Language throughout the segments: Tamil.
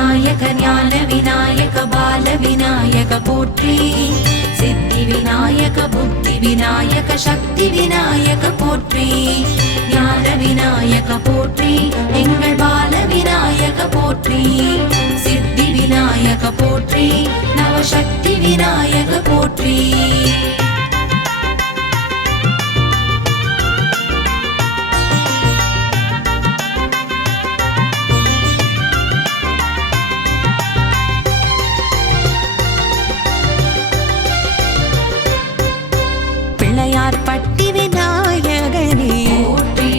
விநாயக ஞான விநாயக பால விநாயக போற்றி. சித்தி விநாயக புத்தி விநாயக சக்தி விநாயக போற்றி. ஞான விநாயக போற்றி, எங்கள் பால விநாயக போற்றி. சித்தி விநாயக போற்றி, நவசக்தி விநாயக போற்றி. பிள்ளையார்பட்டி விநாயகனே போற்றி.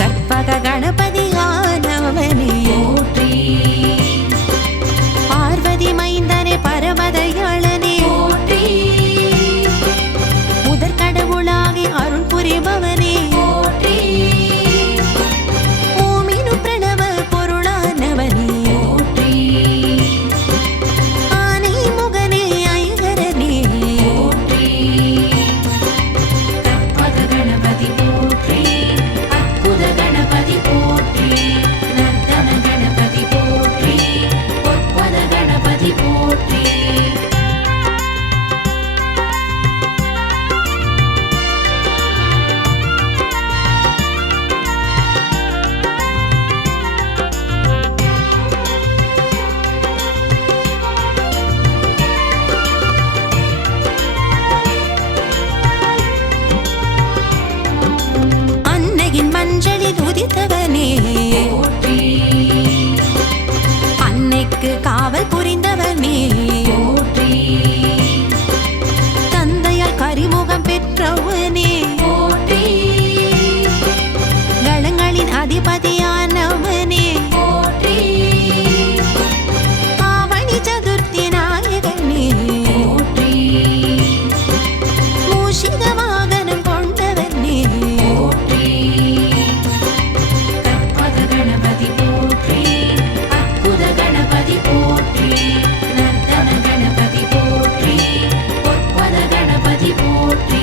கற்பக கணபதியானவனே போற்றி. பார்வதி மைந்தனே பரமதயாளனே போற்றி. முதற்கடவுளாகி அருள் புரிபவனே போற்றி. ஓமினு பிரணவ பொருளானவனே போற்றி. ஆனை முகனே ஐகரனே போற்றி. கற்பக கணபதி போற்றி. அற்புத கணபதி போற்றி. நர்த்தன கணபதி போற்றி. பொற்பத கணபதி போற்றி. அன்னையின் மஞ்சளில் உதித்தவனே போற்றி. அன்னைக்கு காவல் புரிந்தவனே போற்றி. தந்தையால் கரிமுகம் பெற்றவனே போற்றி. களங்களின் அதிபதியானவனே போற்றி. ஆவணி சதுர்த்தி நாயகனே போற்றி. மூஷிக வாகனம் கொண்டவனே போற்றி. கற்பக கணபதி போற்றி. அற்புத கணபதி போற்றி. நர்த்தன கணபதி போற்றி. பொற்பத கணபதி போற்றி.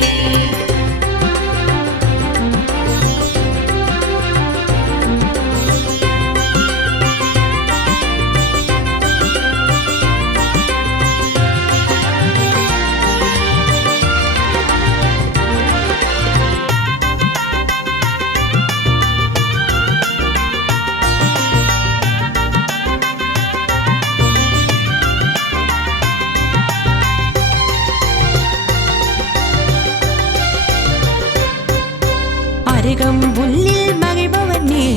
அருகம்புல்லில் மகிழ்பவனே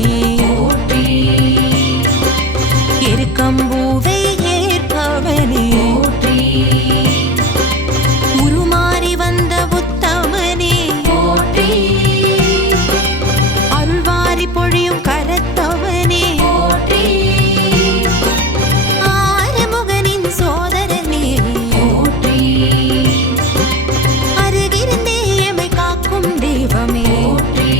போற்றி. எருக்கம்பூவை ஏற்பவனே போற்றி. உருமாறி வந்த உத்தமனே போற்றி. அருள்வாரி பொழியும் கரத்தவனே போற்றி. ஆறுமுகனின் சோதரனே போற்றி. அருகிருந்தே எமை காக்கும் தெய்வமே போற்றி.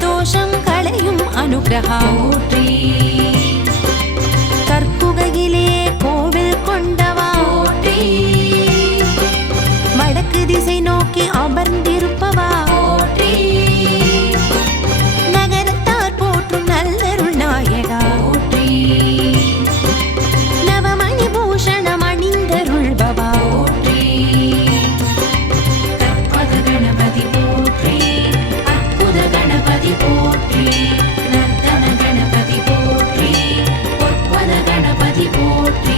சர்வதோஷம் களையும் அனுகிரகா போற்றி கற்புகையிலே கோவில் கொண்டவா போற்றி வடக்கு திசை நோக்கி அமர்ந்திருப்பவா போற்றி நகரத்தார் போற்றும் நல்லருள் நாயகா போற்றி நவமணி பூஷணம் அணிந்தருள்பவா போற்றி கற்பக கணபதி போற்றி அற்புத கணபதி போற்றி நர்த்தன கணபதி போற்றி பொற்பத கணபதி போற்றி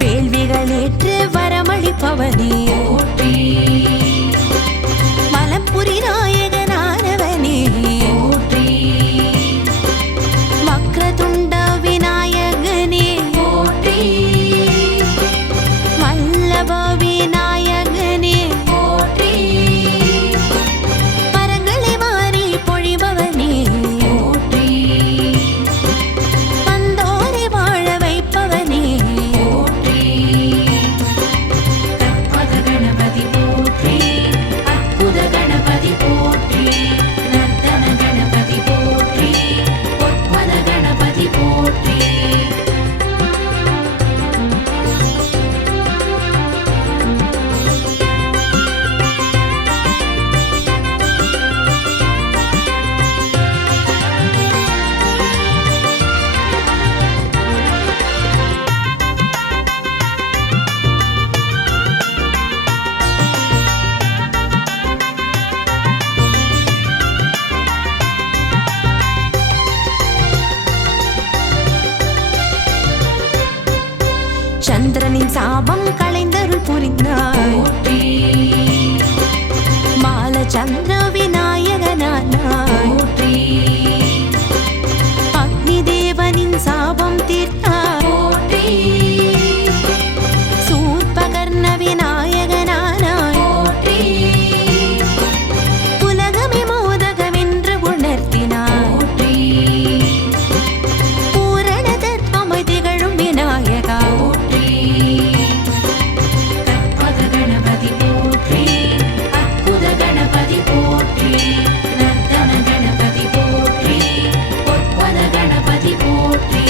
வேள்விகளேற்று வரமளிப்பவனே போற்றி மலம்புரி நாயகனானவனே போற்றி வக்ரதுண்ட விநாயகனே போற்றி வல்லப விநாயகனே போற்றி வரங்களை வாரி பொழிபவனே போற்றி வந்தோரை வாழ வைப்பவனே போற்றி கற்பக கணபதி போற்றி அற்புத கணபதி போற்றி நர்த்தன கணபதி போற்றி பொற்பத கணபதி போற்றி சந்திரனின் சாபம் களைந்தருள் புரிந்தாய் போற்றி பாலச்சந்திர விநாயகனானாய் போற்றி அக்னி தேவனின் சாபம் தீர்த்தாய் போற்றி சூர்பகர்ண விநாயகனானாய் போற்றி உலகமே மோதகமென்று உணர்த்தினாய் போற்றி பூரண தத்துவமாய் திகழும் விநாயகா போற்றி கற்பக கணபதி போற்றி அற்புத கணபதி போற்றி நர்த்தன கணபதி போற்றி பொற்பத கணபதி போற்றி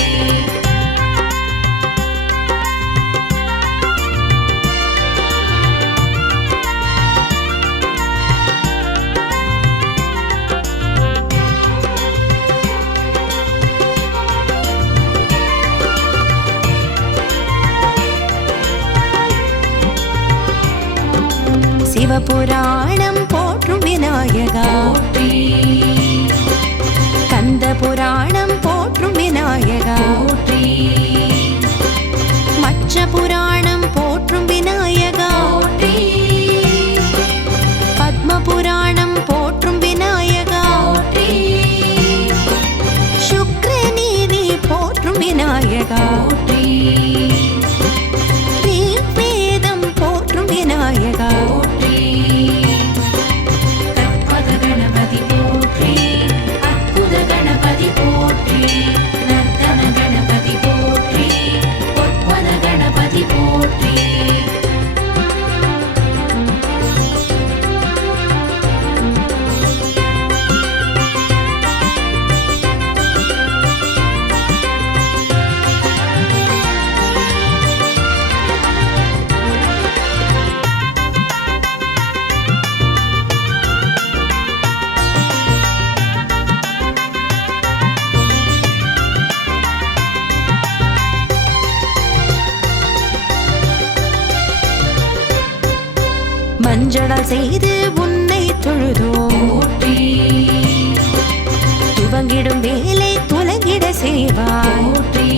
சிவபுராணம் போற்றும் விநாயகா போற்றி கந்த புராணம் போற்றும் விநாயகா போற்றி மச்ச புராணம் போற்றும் விநாயகா போற்றி பத்ம புராணம் போற்றும் விநாயகா போற்றி சுக்ர நீதி போற்றும் விநாயகா போற்றி ரிக்வேதம் போற்றும் விநாயகா போற்றி கற்பக கணபதி போற்றி அற்புத கணபதி போற்றி நர்த்தன கணபதி போற்றி பொற்பத கணபதி போற்றி மஞ்சளால் செய்து உன்னை தொழுதோம் போற்றி துவங்கிடும் வேலை துலங்கிட செய்வாய் போற்றி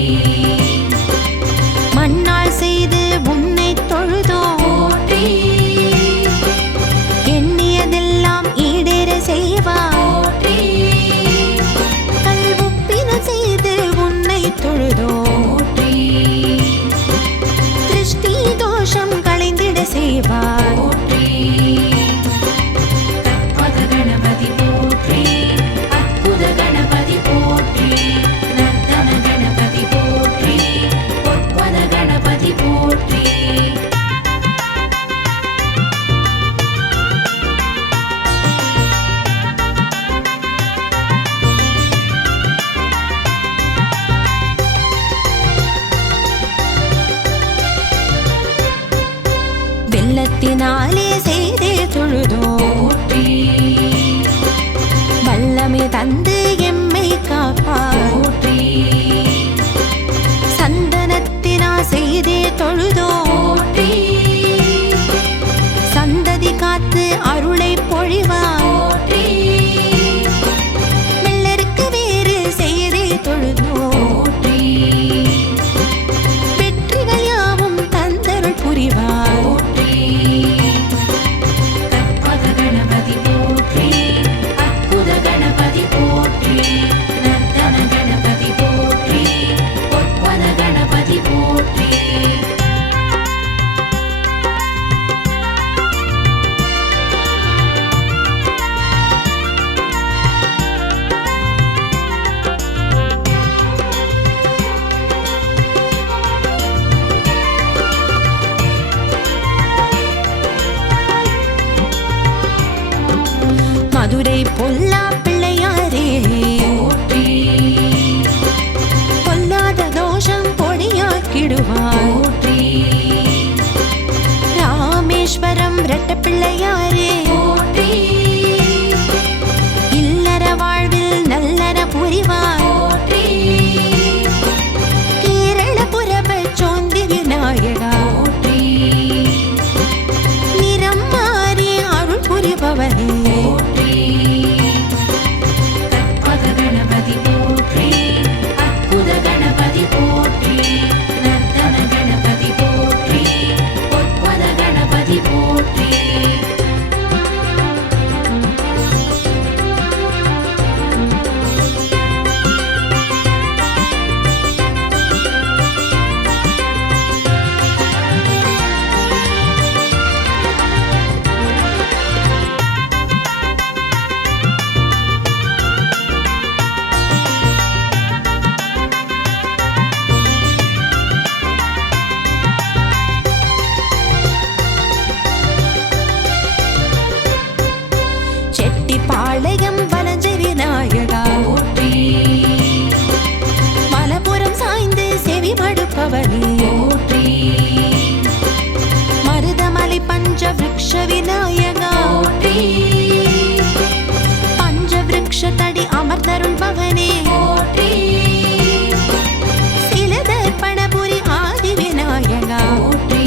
மண்ணால் செய்து உன்னை தொழுதோம் போற்றி எண்ணியதெல்லாம் ஈடேற செய்வாய் போற்றி கல்வுப்பின செய்து உன்னை தொழுதோம் போற்றி திருஷ்டி தோஷம் களைந்திட தொழுதோம். போற்றி சந்ததி காத்து அருளை பொழிவாய். போற்றி மெல்லருக்கு வேறு செய்தே தொழுதோம். போற்றி வெற்றிகள் யாவும் தந்தருள் புரிவாய். போற்றி கற்பக கணபதி போற்றி அற்புத கணபதி போற்றி நர்த்தன கணபதி போற்றி பொற்பத கணபதி போற்றி மதுரை பொல்லா பிள்ளையாரே போற்றி பொல்லாத தோஷம் பொடியாக்கிடுவாய். போற்றி ராமேஸ்வரம் ரெட்ட பிள்ளையாரே போற்றி இல்லற வாழ்வில் நல்லற புரிவாய். போற்றி கேரள புறப சோந்தி விநாயகா போற்றி நிறம் மாறி அருள் புரிபவனே. போற்றி கற்பக கணபதி போற்றி அற்புத கணபதி போற்றி நர்த்தன கணபதி போற்றி பொற்பத கணபதி போற்றி செட்டிப்பாளையம் வலஞ்செரி நாயகா போற்றி மலபுரம் சாய்ந்து செவி மடுப்பவனே. போற்றி மருதமலை பஞ்ச விருக்ஷ விநாயகா போற்றி பஞ்ச விருக்ஷ தடி அமர்ந்தருள்பவனே. போற்றி சிலதர்ப்பணபுரி ஆதி விநாயகா போற்றி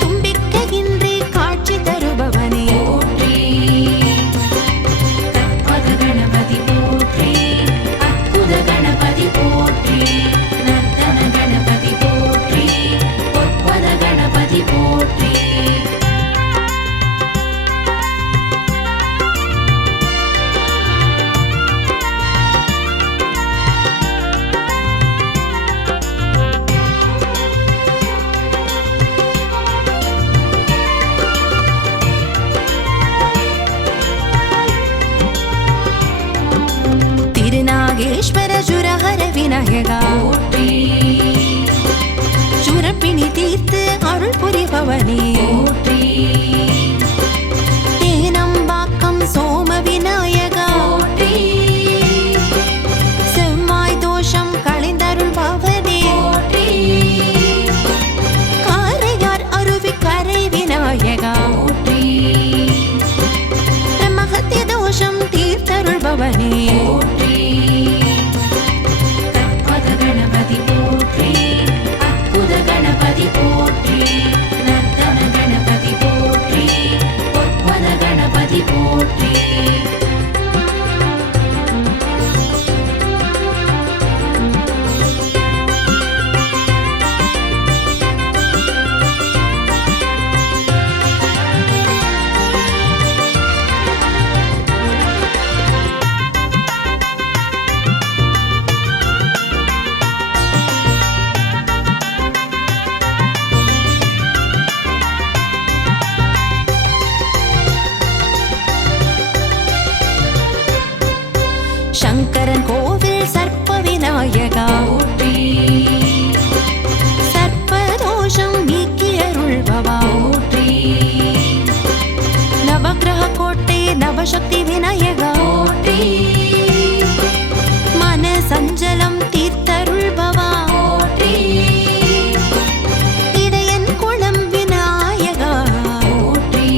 தும்பிக்கையின்றி காட்சி தருபவனே. போற்றி கற்பக கணபதி போற்றி அற்புத கணபதி போற்றி நர்த்தன கணபதி போற்றி பொற்பத கணபதி போற்றி திருநாகேஸ்வர சுரஹர விநாயகா போற்றி சுரப்பிணி தீர்த்து அருள் புரிபவனே. போற்றி தேனம்பாக்கம் சோம விநாயகா போற்றி செவ்வாய் தோஷம் களைந்தருள்பவனே. போற்றி காரையார் அருவி கரை விநாயகா போற்றி பிரம்மஹத்தி தோஷம் தீர்த்தருள்பவனே. போற்றி கற்பக கணபதி போற்றி அற்புத கணபதி போற்றி நர்த்தன கணபதி போற்றி பொற்பத கணபதி போற்றி சங்கரன் கோவில் சர்ப்ப விநாயகா போற்றி சர்ப்பதோஷம் நீக்கி அருள்பவா. போற்றி நவக்கிரக கோட்டை நவசக்தி விநாயகா போற்றி மன சஞ்சலம் தீர்த்தருள்பவா. போற்றி இடையன் குளம் விநாயகா போற்றி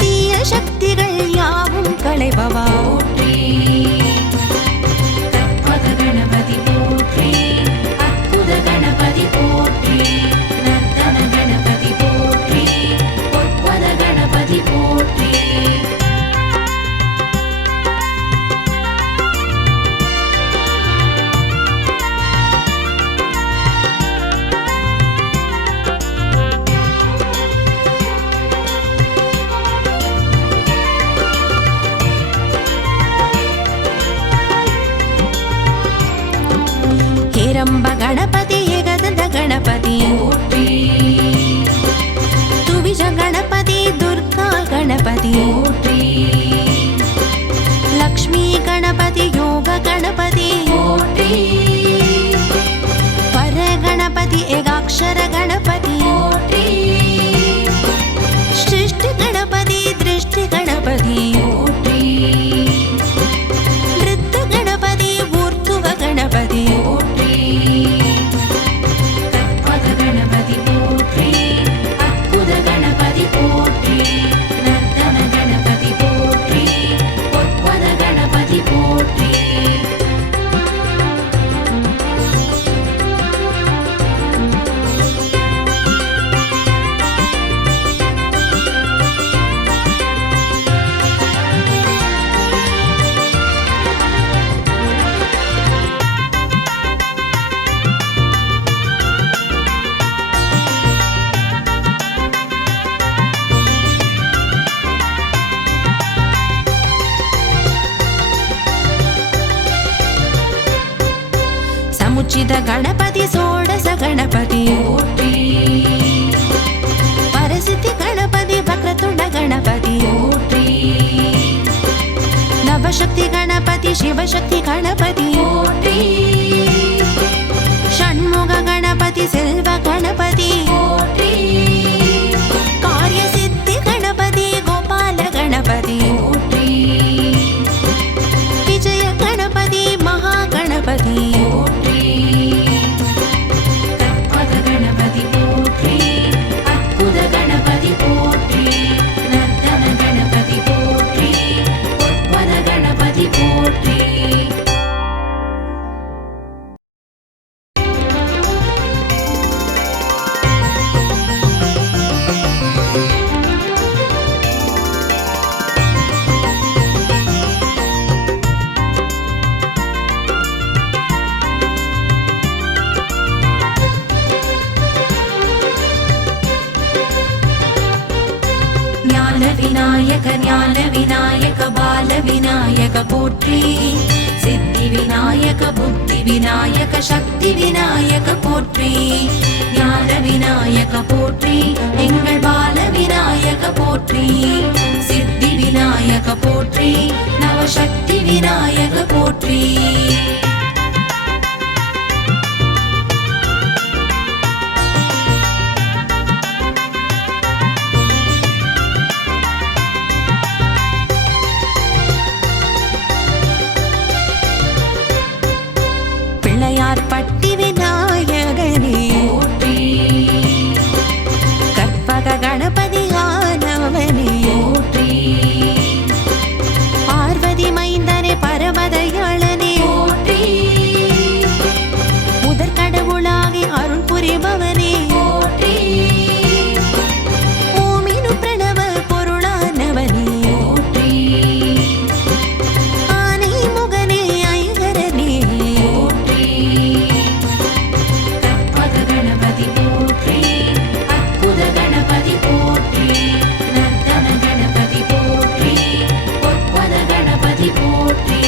தீய சக்திகள் யாவும் களைபவா. போற்றி கற்பக கணபதி போற்றி அற்புத ಗಣಪತಿ ಏಕದಂತ ಗಣಪತಿ போற்றி ತುವಿಜ ಗಣಪತಿ ದುರ್ಗಾ ಗಣಪತಿ போற்றி ಲಕ್ಷ್ಮೀ ಗಣಪತಿ ಯೋಗ ಗಣಪತಿ போற்றி ಪರ ಗಣಪತಿ ಏಕಾಕ್ಷರ ಗಣಪತಿ போற்றி ಸೃಷ್ಟಿ ಗಣಪತಿ ದೃಷ್ಟಿ ಗಣಪತಿ போற்றி ನೃತ್ಯ ಗಣಪತಿ ಊರ್ತುವ ಗಣಪತಿ போற்றி கற்பக கணபதி போற்றி அற்புத கணபதி போற்றி நர்த்தன கணபதி போற்றி பொற்பத கணபதி போற்றி ಸಮುಚಿತ ಗಣಪತಿ ಷೋಡಶ ಗಣಪತಿ போற்றி ಪರಸಿದ್ಧಿ ಗಣಪತಿ ವಕ್ರತುಂಡ ಗಣಪತಿ போற்றி ನವಶಕ್ತಿ ಗಣಪತಿ ಶಿವಶಕ್ತಿ ಗಣಪತಿ போற்றி ಷಣ್ಮುಖ ಗಣಪತಿ ಸೆಲ್ವ ಗಣಪತಿ போற்றி ಕಾರ್ಯಸಿದ್ಧಿ ಗಣಪತಿ ಗೋಪಾಲ ಗಣಪತಿ போற்றி ವಿಜಯ ಗಣಪತಿ ಮಹಾಗಣಪತಿ போற்றி கற்பக கணபதி போற்றி அற்புத கணபதி போற்றி நர்த்தன கணபதி போற்றி பொற்பத கணபதி போற்றி ஞான விநாயக பால விநாயக போற்றி சித்தி விநாயக புத்தி விநாயக சக்தி விநாயக போற்றி ஞான விநாயக போற்றி எங்கள் பால விநாயக போற்றி சித்தி விநாயக போற்றி நவசக்தி விநாயக போற்றி பிள்ளையார் பட்டி விநாயகனே போற்றி கற்பக கணபதி ஆனவனே போற்றி பார்வதி மைந்தனே பரமதயாளனே போற்றி முதற் கடவுளாகி அருள் புரிபவனே போற்றி ஓமினு பிரணவ பொருளானவனே போற்றி ஆனை முகனே ஐகரனே போற்றி கற்பக கணபதி போற்றி அற்புத கணபதி போற்றி நர்த்தன கணபதி போற்றி பொற்பத கணபதி போற்றி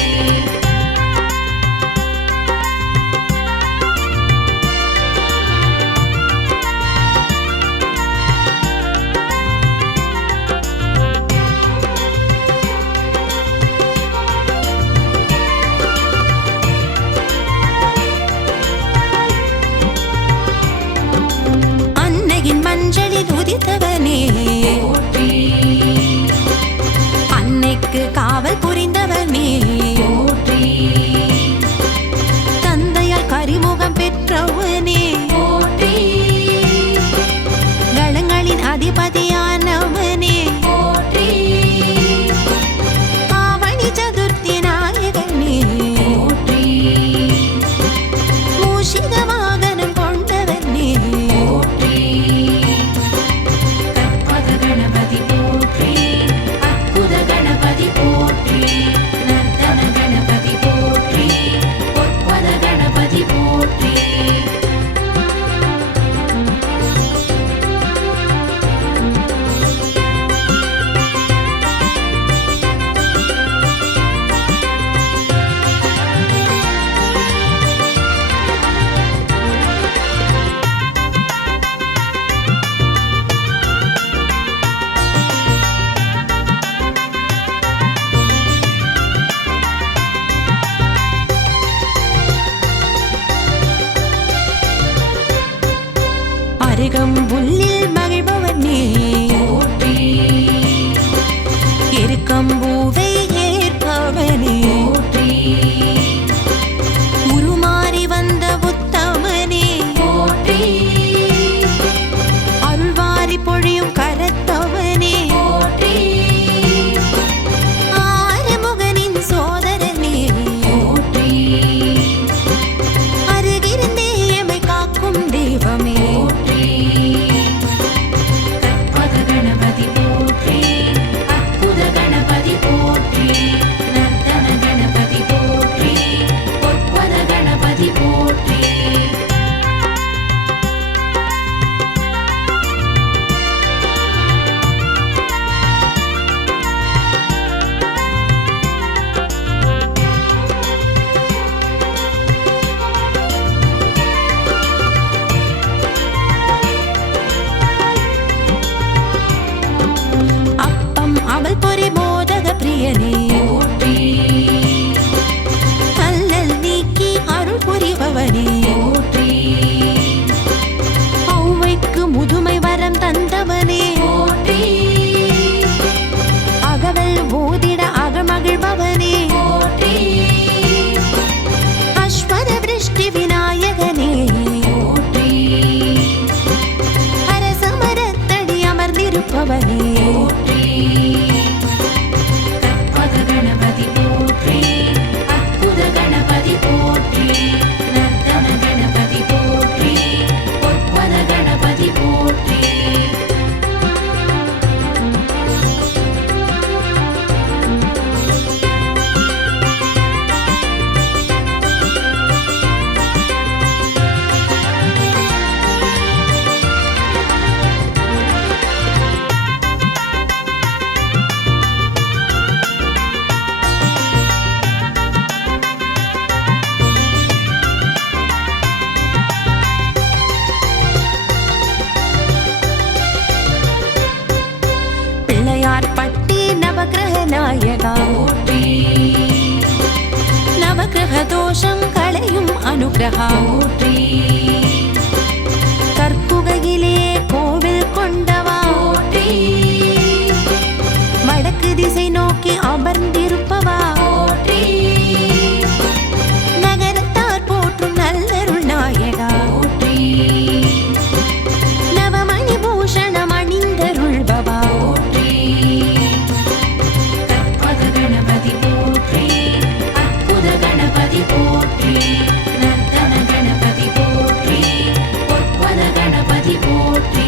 அன்னையின் மஞ்சளில் உதித்தவனே போற்றி அன்னைக்கு காவல் புரிந்தவனே போற்றி தந்தையால் கரிமுகம் பெற்றவனே போற்றி களங்களின் அதிபதியானவனே போற்றி ஆவணி சதுர்த்தி நாயகனே போற்றி மூஷிக வாகனம் கொண்டவனே போற்றி கற்பக கணபதி போற்றி அற்புத கணபதி போற்றி நர்த்தன கணபதி போற்றி பொற்பத கணபதி போற்றி அளிப்பவனே போற்றி கற்பக கணபதி போற்றி அற்புத கணபதி போற்றி நர்த்தன கணபதி போற்றி பொற்பத கணபதி போற்றி பிள்ளையார்பட்டி நவக்கிரக நாயகா போற்றி நவக்கிரக தோஷம் களையும் அனுகிரகா போற்றி கற்புகையிலே கோவில் கொண்டவா போற்றி வடக்கு திசை நோக்கி அமர்ந்திருப்பவா போற்றி நகரத்தார் போற்றும் நல்லருள் நாயகா போற்றி நவமணி பூஷணம் அணிந்தருள்பவா போற்றி கற்பக கணபதி போற்றி அற்புத கணபதி போற்றி நர்த்தன கணபதி போற்றி பொற்பத கணபதி போற்றி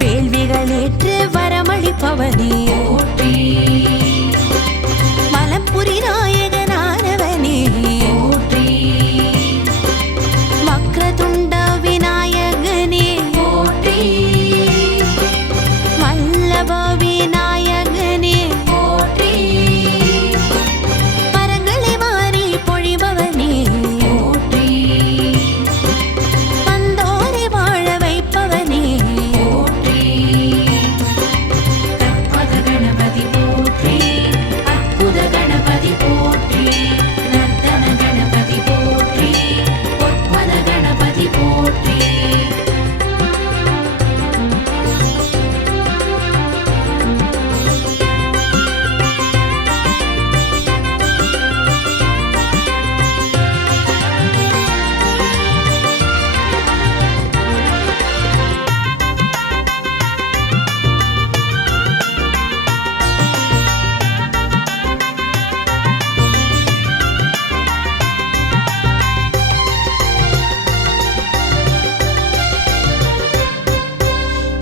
வேள்விகளேற்று வரமளிப்பவனே போற்றி மலம்புரி நாயகனானவனே போற்றி வக்ரதுண்ட விநாயகனே போற்றி வல்லப விநாயகனே போற்றி பரங்களை வாரி பொழிபவனே போற்றி வந்தோரை வாழ வைப்பவனே போற்றி கற்பக கணபதி போற்றி அற்புத கணபதி போற்றி நர்த்தன கணபதி போற்றி பொற்பத கணபதி போற்றி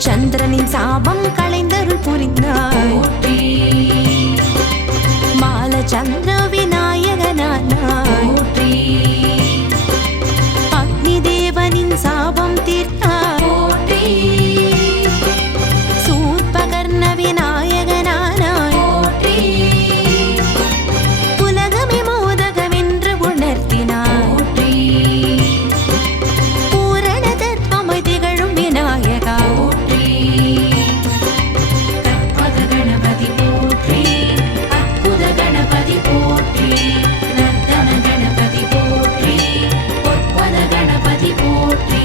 சந்திரனின் சாபம் களைந்தருள் புரிந்தாய் போற்றி மால சந்திர விநாயகனானாய் போற்றி அக்னி தேவனின் சாபம் தீர்த்தாய் போற்றி சூர்பகர்ண விநாயகனானாய் போற்றி உலகமே மோதகமென்று உணர்த்தினாய் போற்றி பூரண தத்துவமாய் திகழும் விநாயகா போற்றி கற்பக கணபதி போற்றி அற்புத கணபதி போற்றி நர்த்தன கணபதி போற்றி பொற்பத கணபதி போற்றி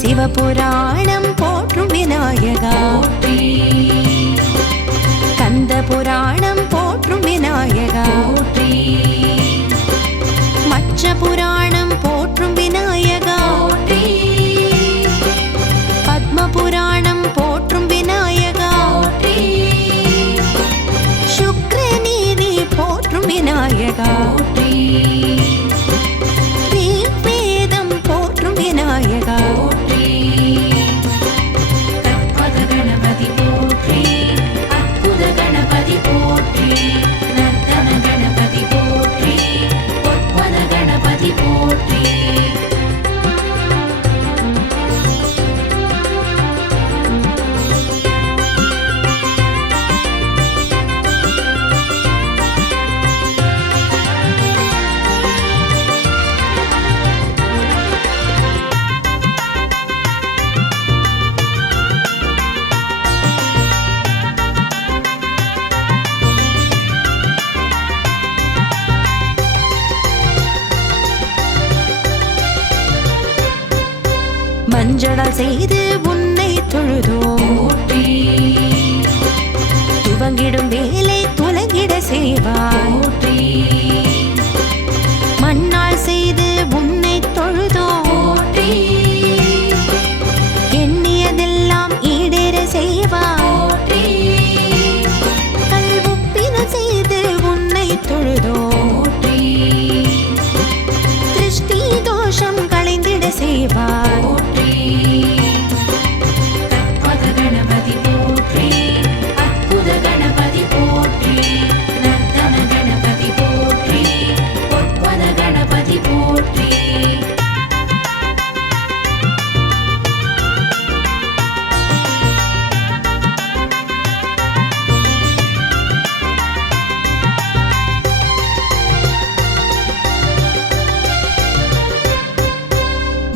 சிவபுராணம் போற்றும் விநாயகா போற்றி கந்த புராணம் போற்றும் விநாயகா போற்றி மச்ச புராணம் போற்றும் விநாயகா போற்றி பத்ம புராணம் போற்றும் விநாயகா போற்றி சுக்ரநீதி போற்றும் விநாயகா போற்றி ரிக்வேதம் போற்றும் விநாயகா போற்றி கற்பக கணபதி போற்றி அற்புத கணபதி போற்றி நர்த்தன கணபதி போற்றி பொற்பத கணபதி போற்றி மஞ்சளால் செய்து உன்னை தொழுதோ போற்றி துவங்கிடும் வேலை துலங்கிட செய்வாய் போற்றி மண்ணால் செய்து உன்னை தொழுதோ போற்றி எண்ணியதெல்லாம் ஈடேற செய்வாய் போற்றி கல்வுப்பின செய்து உன்னை தொழுதோ போற்றி திருஷ்டி தோஷம் களைந்திட செய்வாய் போற்றி கற்பக கணபதி போற்றி அற்புத கணபதி போற்றி நர்த்தன கணபதி போற்றி பொற்பத கணபதி போற்றி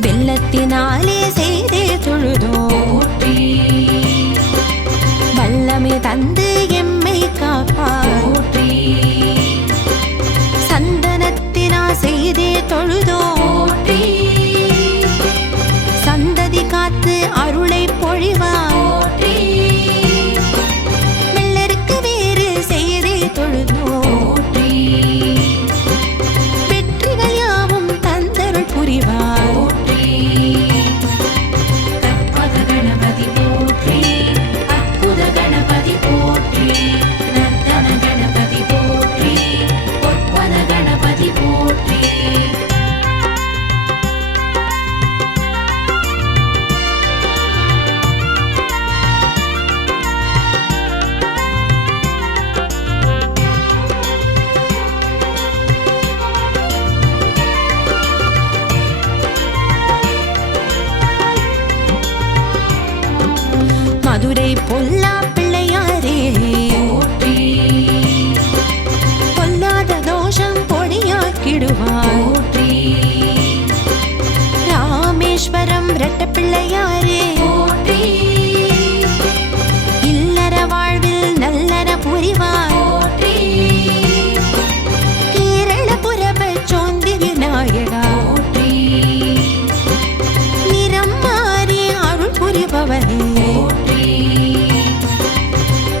வெள்ளத்தினாலே செய்தே தொழுதோ போற்றி வல்லமை தந்து எம்மை காப்பாய் போற்றி சந்தனத்தினா செய்தே தொழுதோ போற்றி சந்ததி காத்து அருளை பொழிவாய் போற்றி வெள்ளருக்கு வேறு செய்தே தொழுதோ போற்றி வெற்றிகள் யாவும் தந்தருள் புரிவாய் போற்றி கற்பக கணபதி போற்றி அற்புத கணபதி போற்றி நர்த்தன கணபதி போற்றி பொற்பத கணபதி போற்றி மதுரை பொல்லா பிள்ளையாரே போற்றி பொல்லாத தோஷம் பொடியாக்கிடுவாய் போற்றி ராமேஸ்வரம் ரெட்ட பிள்ளையாரே போற்றி இல்லற வாழ்வில் நல்லற புரிவாய் போற்றி கேரள புறவ சோந்தி விநாயகா போற்றி நிறம் மாறி அருள் புரிபவனே போற்றி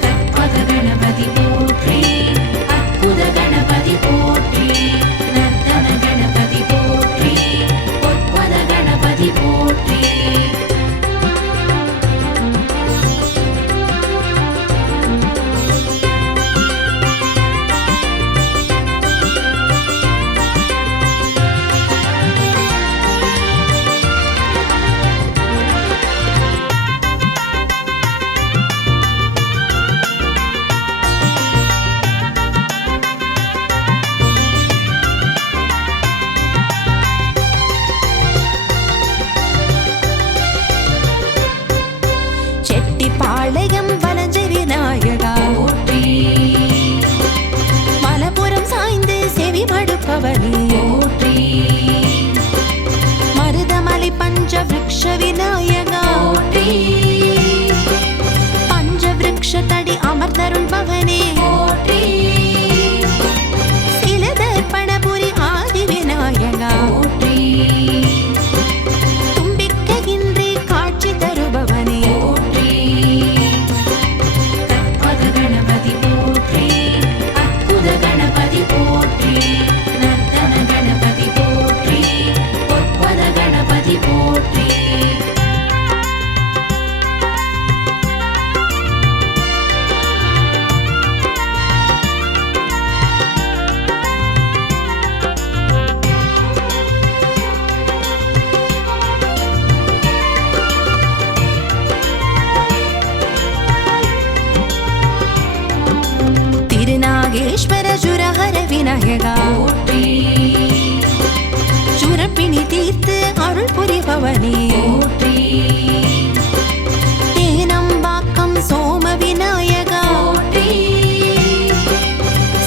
கற்பக கணபதி போற்றி அற்புத கணபதி போற்றி நர்த்தன கணபதி போற்றி பொற்பத கணபதி போற்றி செட்டிப்பாளையம் வலஞ்ச விநாயகா போற்றி மலபுரம் சாய்ந்து செவி மடுப்பவனே போற்றி மருதமலை பஞ்ச விருக்ஷ விநாயகா போற்றி பஞ்ச விருக்ஷ தடி அமர்ந்தருள் பவனே போற்றி சிலதர்ப்பணபுரி ஆதி விநாயகா போற்றி தும்பிக்கையின்றி காட்சி தருபவனே போற்றி கற்பக கணபதி போற்றி அற்புத கணபதி போற்றி நர்த்தன கணபதி போற்றி பொற்பத கணபதி போற்றி திருநாகேஸ்வர சுரஹர விநாயகா போற்றி சுரப்பிணி தீர்த்து அருள் புரிபவனே போற்றி தேனம்பாக்கம் சோம விநாயகா போற்றி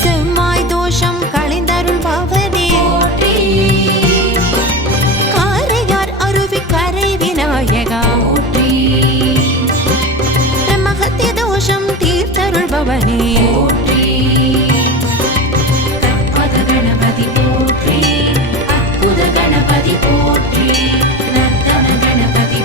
செவ்வாய் தோஷம் களைந்தருள் பவனே போற்றி காரையார் அருவி கரை விநாயகா போற்றி பிரம்மஹத்தி தோஷம் தீர்த்தருள் பவனே போற்றி கற்பக கணபதி போற்றி அற்புத கணபதி போற்றி நர்த்தன கணபதி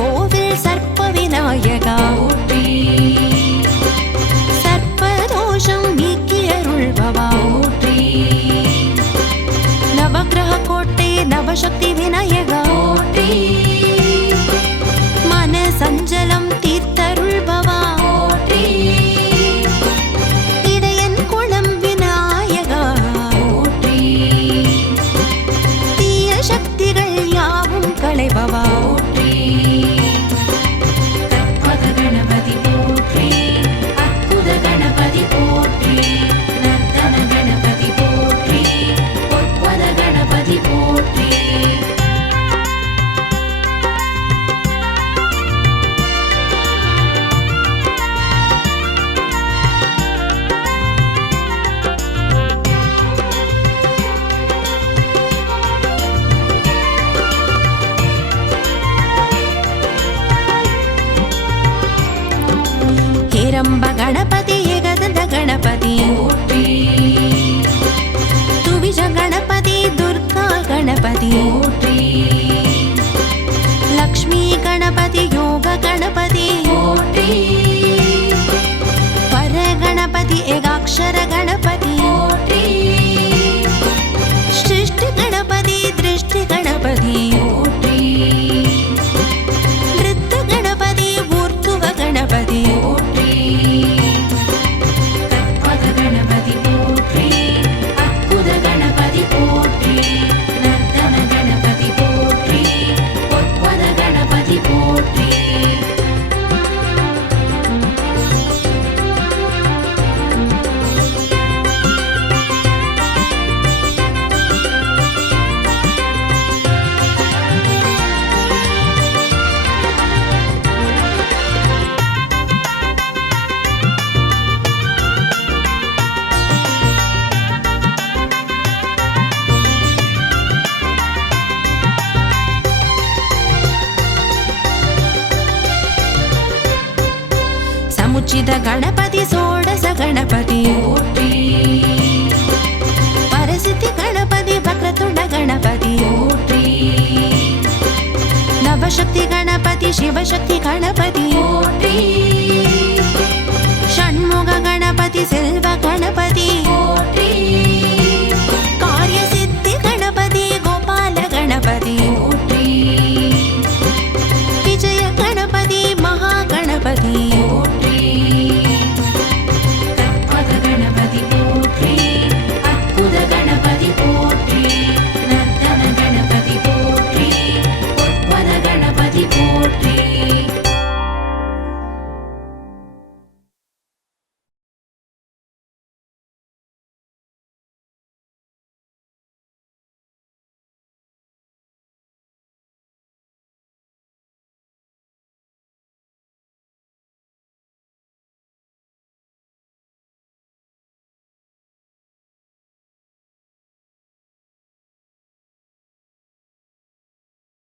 கோவில் சர்ப்ப விநாயகா போற்றி சர்ப்பதோஷம் நீக்கி அருள்பவா போற்றி நவக்கிரக கோட்டை நவசக்தி விநாயகா போற்றி மன சஞ்சலம் தீர்த்தருள்பவா போற்றி இடையன் குளம் விநாயகா போற்றி தீய சக்திகள் யாவும் களைபவா போற்றி கற்பக கணபதி போற்றி அற்புத கணபதி போற்றி நர்த்தன கணபதி போற்றி பொற்பத கணபதி போற்றி ಹೇರಂಬ ಗಣಪತಿ ಏಕದಂತ ಗಣಪತಿ போற்றி ತುವಿಜ ಗಣಪತಿ ದುರ್ಗಾ ಗಣಪತಿ போற்றி ಲಕ್ಷ್ಮೀ ಗಣಪತಿ ಯೋಗ ಗಣಪತಿ போற்றி ಪರ ಗಣಪತಿ ಏಕಾಕ್ಷರ ಗಣಪತಿ போற்றி ಸೃಷ್ಟಿ ಗಣಪತಿ ದೃಷ್ಟಿ ಗಣಪತಿ போற்றி ನೃತ್ಯ ಗಣಪತಿ ಊರ್ತುವ ಗಣಪತಿ போற்றி கற்பக கணபதி போற்றி அற்புத கணபதி போற்றி நர்த்தன கணபதி போற்றி பொற்பத கணபதி போற்றி ಸಮುಚಿತ ಗಣಪತಿ ಷೋಡಶ ಗಣಪತಿ போற்றி ಪರಸಿದ್ಧಿ ಗಣಪತಿ ವಕ್ರತುಂಡ ಗಣಪತಿ போற்றி ನವಶಕ್ತಿ ಗಣಪತಿ ಶಿವಶಕ್ತಿ ಗಣಪತಿ போற்றி ಷಣ್ಮುಗ ಗಣಪತಿ ಸೆಲ್ವ ಗಣಪತಿ போற்றி